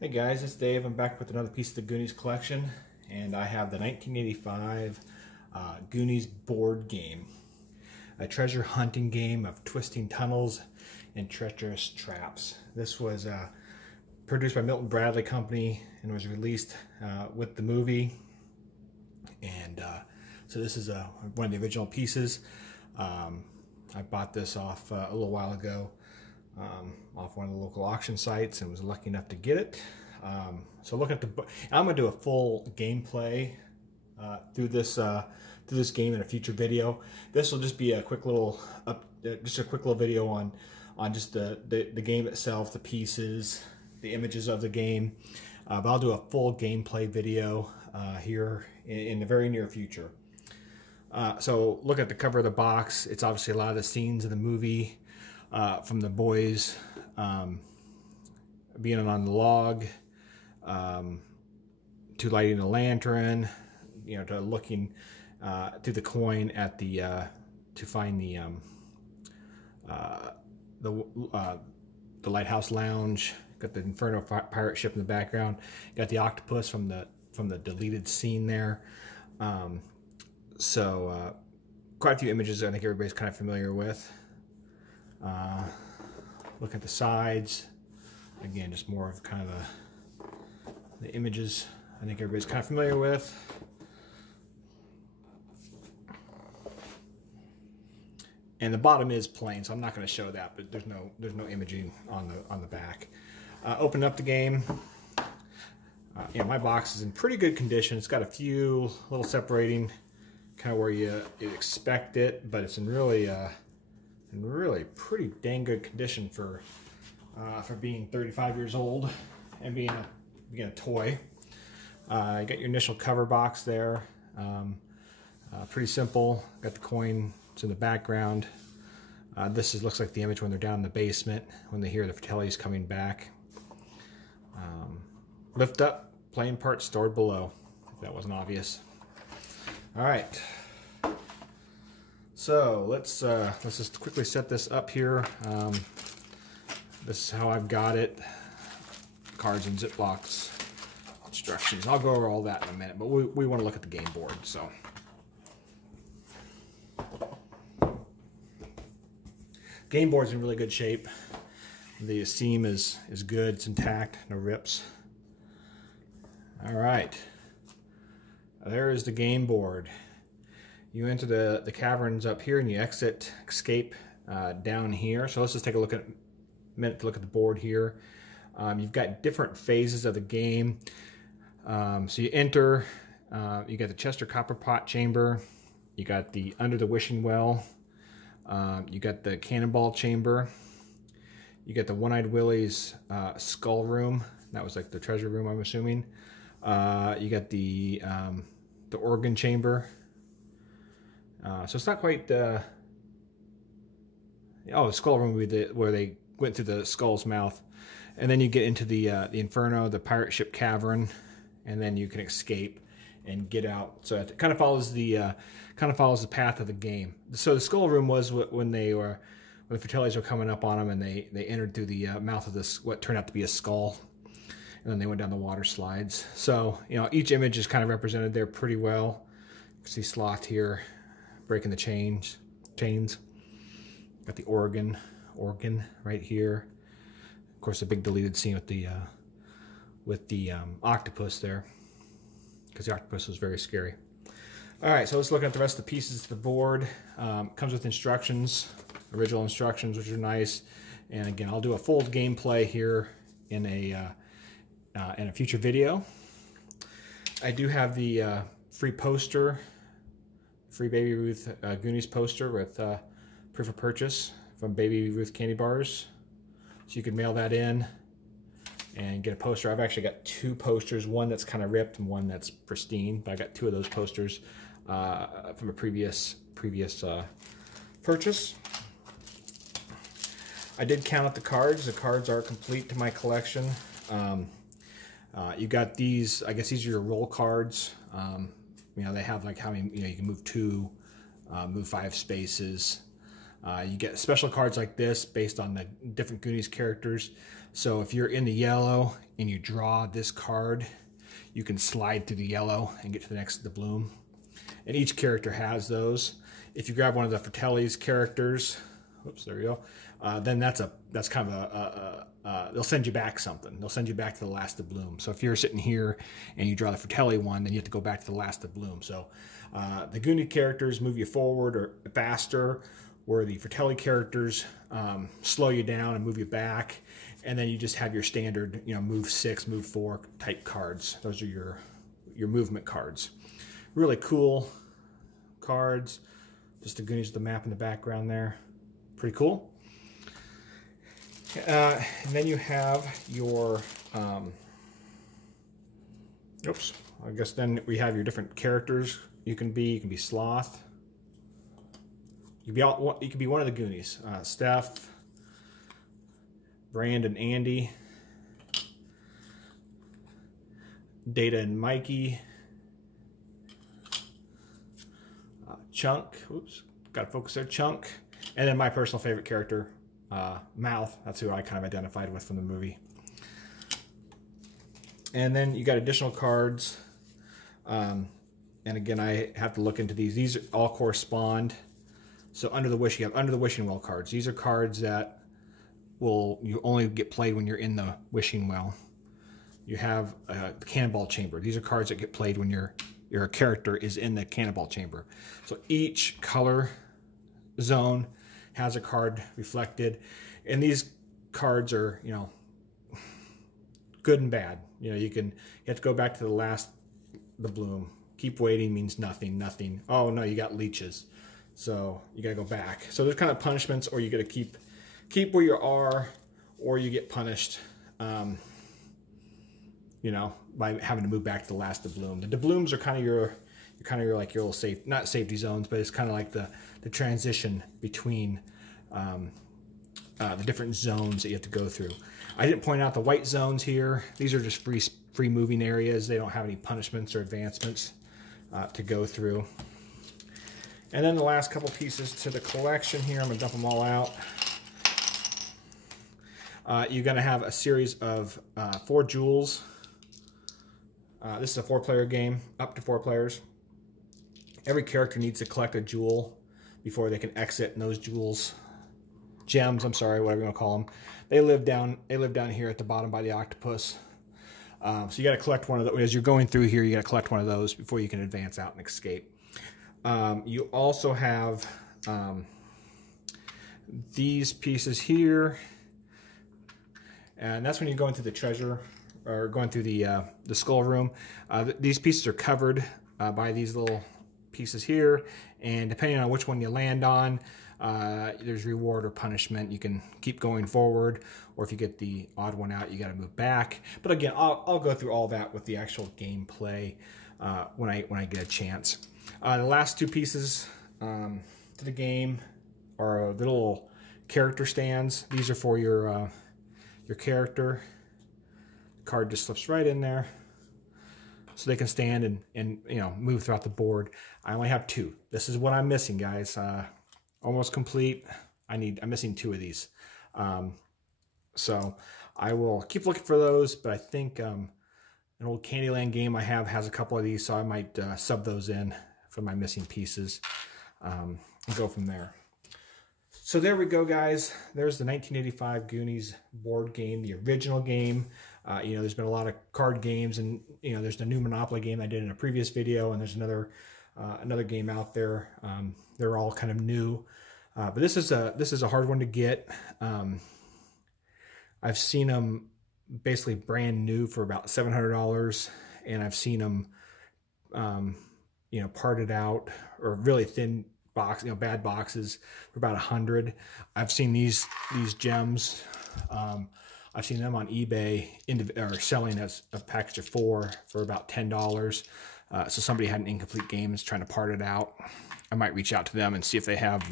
Hey guys, it's Dave. I'm back with another piece of the Goonies collection, and I have the 1985 Goonies board game. A treasure hunting game of twisting tunnels and treacherous traps. This was produced by Milton Bradley Company and was released with the movie. And so this is one of the original pieces. I bought this off a little while ago. Off one of the local auction sites and was lucky enough to get it. So look at I'm going to do a full gameplay through this game in a future video. This will just be a quick little video on just the game itself, the pieces, the images of the game. But I'll do a full gameplay video here in the very near future. So look at the cover of the box. It's obviously a lot of the scenes of the movie. From the boys being on the log, to lighting a lantern, to looking through the coin at the to find the lighthouse lounge. Got the Inferno pirate ship in the background. Got the octopus from the deleted scene there. So quite a few images I think everybody's kind of familiar with. Look at the sides. Again, just more of kind of the images I think everybody's kind of familiar with. And the bottom is plain, so I'm not going to show that, but there's no imaging on the back. Open up the game. My box is in pretty good condition. It's got a few little separating, kind of where you expect it, but it's in really pretty dang good condition for being 35 years old and being a toy. You got your initial cover box there. Pretty simple. Got the coin. It's in the background. This looks like the image when they're down in the basement when they hear the Fratellis coming back. Lift up, playing parts stored below. If that wasn't obvious. All right. So let's just quickly set this up here. This is how I've got it. Cards and Ziplocs, instructions. I'll go over all that in a minute, but we want to look at the game board. So game board's in really good shape. The seam is good. It's intact. No rips. All right. There is the game board. You enter the caverns up here and you escape down here. So let's just take a minute to look at the board here. You've got different phases of the game. So you enter, you got the Chester copper pot chamber, you got the under the wishing well, you got the cannonball chamber, you got the One-Eyed Willie's skull room. That was like the treasure room, I'm assuming. You got the organ chamber. So it's not quite the skull room would be where they went through the skull's mouth, and then you get into the Inferno, the Pirate Ship Cavern, and then you can escape and get out. So it kind of follows the path of the game. So the skull room was when the Fratellis were coming up on them, and they entered through the mouth of this what turned out to be a skull, and then they went down the water slides. So each image is kind of represented there pretty well. You can see Sloth here breaking the chains. Got the organ right here. Of course, the big deleted scene with the octopus there, because the octopus was very scary. All right, so let's look at the rest of the pieces of the board. Comes with instructions, original instructions, which are nice. And again, I'll do a full gameplay here in a future video. I do have the free poster. Free Baby Ruth Goonies poster with proof of purchase from Baby Ruth Candy Bars. So you can mail that in and get a poster. I've actually got two posters, one that's kind of ripped and one that's pristine, but I got two of those posters from a previous purchase. I did count up the cards. The cards are complete to my collection. You got these, I guess these are your roll cards. They have like how many, you can move 2, move 5 spaces. You get special cards like this based on the different Goonies characters. So if you're in the yellow and you draw this card, you can slide through the yellow and get to the next doubloon. And each character has those. If you grab one of the Fratellis characters, oops, there you go. Then that's kind of they'll send you back something. They'll send you back to the last doubloon. So if you're sitting here and you draw the Fratelli one, then you have to go back to the last doubloon. So the Goonie characters move you forward or faster, where the Fratelli characters slow you down and move you back. And then you just have your standard, move 6, move 4 type cards. Those are your movement cards. Really cool cards. Just the Goonies with the map in the background there. Pretty cool. And then you have your, oops, I guess then we have your different characters you can be Sloth. You can be one of the Goonies. Steph, Brand and Andy, Data and Mikey, Chunk, oops, got to focus there, Chunk, and then my personal favorite character, Mouth. That's who I kind of identified with from the movie. And then you got additional cards, and again, I have to look into these. These all correspond. So Under the Wish, you have Under the Wishing Well cards. These are cards that you only get played when you're in the wishing well. You have the Cannonball Chamber. These are cards that get played when your character is in the Cannonball Chamber. So each color zone has a card reflected, and these cards are, good and bad. You have to go back to the bloom. Keep waiting means nothing. Oh no, you got leeches, so you got to go back. So there's kind of punishments, or you got to keep where you are, or you get punished. By having to move back to the last doubloon. The doubloons are kind of your like your little not safety zones, but it's kind of like the transition between the different zones that you have to go through. I didn't point out the white zones here. These are just free moving areas. They don't have any punishments or advancements to go through. And then the last couple pieces to the collection here, I'm gonna dump them all out. You're gonna have a series of 4 jewels. This is a 4-player game, up to 4 players. Every character needs to collect a jewel before they can exit, and those jewels, gems, I'm sorry, whatever you want to call them, they live down here at the bottom by the octopus. So you got to collect one of those. As you're going through here, you got to collect one of those before you can advance out and escape. You also have these pieces here, and that's when you go into the treasure, or going through the skull room. These pieces are covered by these little pieces here, and depending on which one you land on, there's reward or punishment. You can keep going forward, or if you get the odd one out, you got to move back. But again, I'll go through all that with the actual gameplay when I get a chance. The last 2 pieces to the game are the little character stands. These are for your character. Card just slips right in there, so they can stand and move throughout the board. I only have 2. This is what I'm missing, guys. Almost complete. I'm missing 2 of these. So I will keep looking for those, but I think an old Candyland game I have has a couple of these, so I might sub those in for my missing pieces and go from there. So there we go, guys. There's the 1985 Goonies board game, the original game. There's been a lot of card games, and there's the new Monopoly game I did in a previous video, and there's another game out there. They're all kind of new, but this is a hard one to get. I've seen them basically brand new for about $700, and I've seen them parted out or really thin box, bad boxes for about $100. I've seen these gems. I've seen them on eBay or selling as a package of 4 for about $10. So somebody had an incomplete game and is trying to part it out. I might reach out to them and see if they have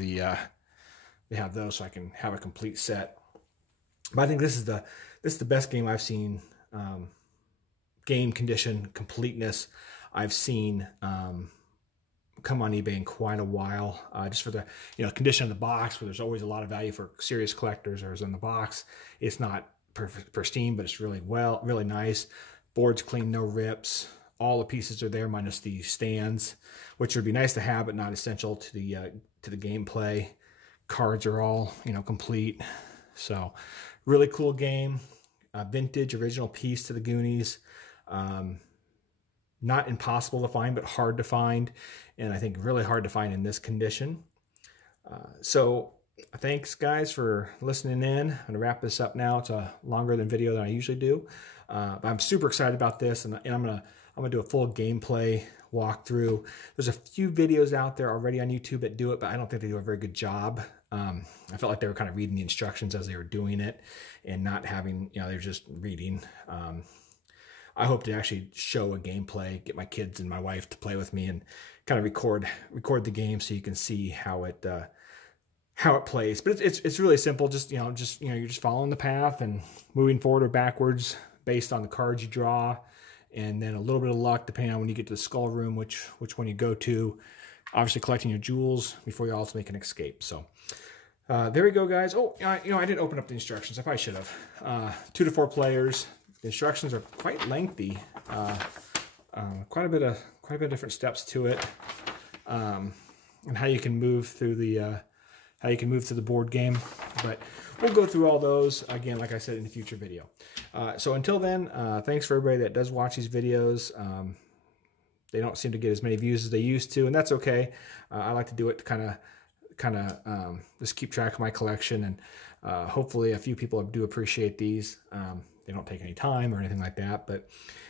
those, so I can have a complete set. But I think this is the best game I've seen. Game condition, completeness I've seen come on eBay in quite a while, just for the condition of the box, where there's always a lot of value for serious collectors. Or in the box, it's not pristine, but it's really nice. Board's clean, no rips. All the pieces are there minus the stands, which would be nice to have, but not essential to the gameplay. Cards are all complete. So really cool game. Vintage original piece to the Goonies. Not impossible to find, but hard to find, and I think really hard to find in this condition. So thanks guys for listening in. I'm gonna wrap this up now. It's a longer video than I usually do, but I'm super excited about this, and I'm gonna do a full gameplay walkthrough. There's a few videos out there already on YouTube that do it, but I don't think they do a very good job. I felt like they were kind of reading the instructions as they were doing it, and not having, they're just reading. I hope to actually show a gameplay, get my kids and my wife to play with me, and kind of record the game so you can see how it plays. But it's really simple. Just you're just following the path and moving forward or backwards based on the cards you draw, and then a little bit of luck depending on when you get to the skull room, which one you go to. Obviously collecting your jewels before you also make an escape. So there we go, guys. Oh, I didn't open up the instructions. I probably should have. 2 to 4 players. The instructions are quite lengthy. Quite a bit of different steps to it, and how you can move through the board game. But we'll go through all those again, like I said, in a future video. So until then, thanks for everybody that does watch these videos. They don't seem to get as many views as they used to, and that's okay. I like to do it to kind of just keep track of my collection, and hopefully a few people do appreciate these. They don't take any time or anything like that, but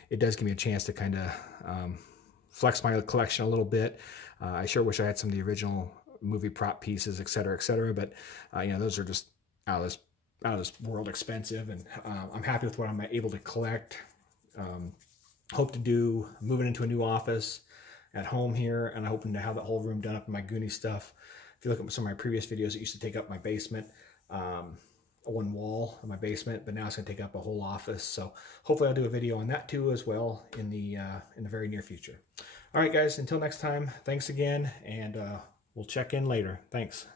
it does give me a chance to kind of flex my collection a little bit. I sure wish I had some of the original movie prop pieces, et cetera, but those are just out of this world expensive, and I'm happy with what I'm able to collect. Hope to do moving into a new office at home here, and I'm hoping to have that whole room done up in my Goonie stuff. If you look at some of my previous videos, it used to take up my basement, one wall of my basement, but now it's going to take up a whole office. So hopefully I'll do a video on that too as well in the very near future. All right, guys, until next time, thanks again, and we'll check in later. Thanks.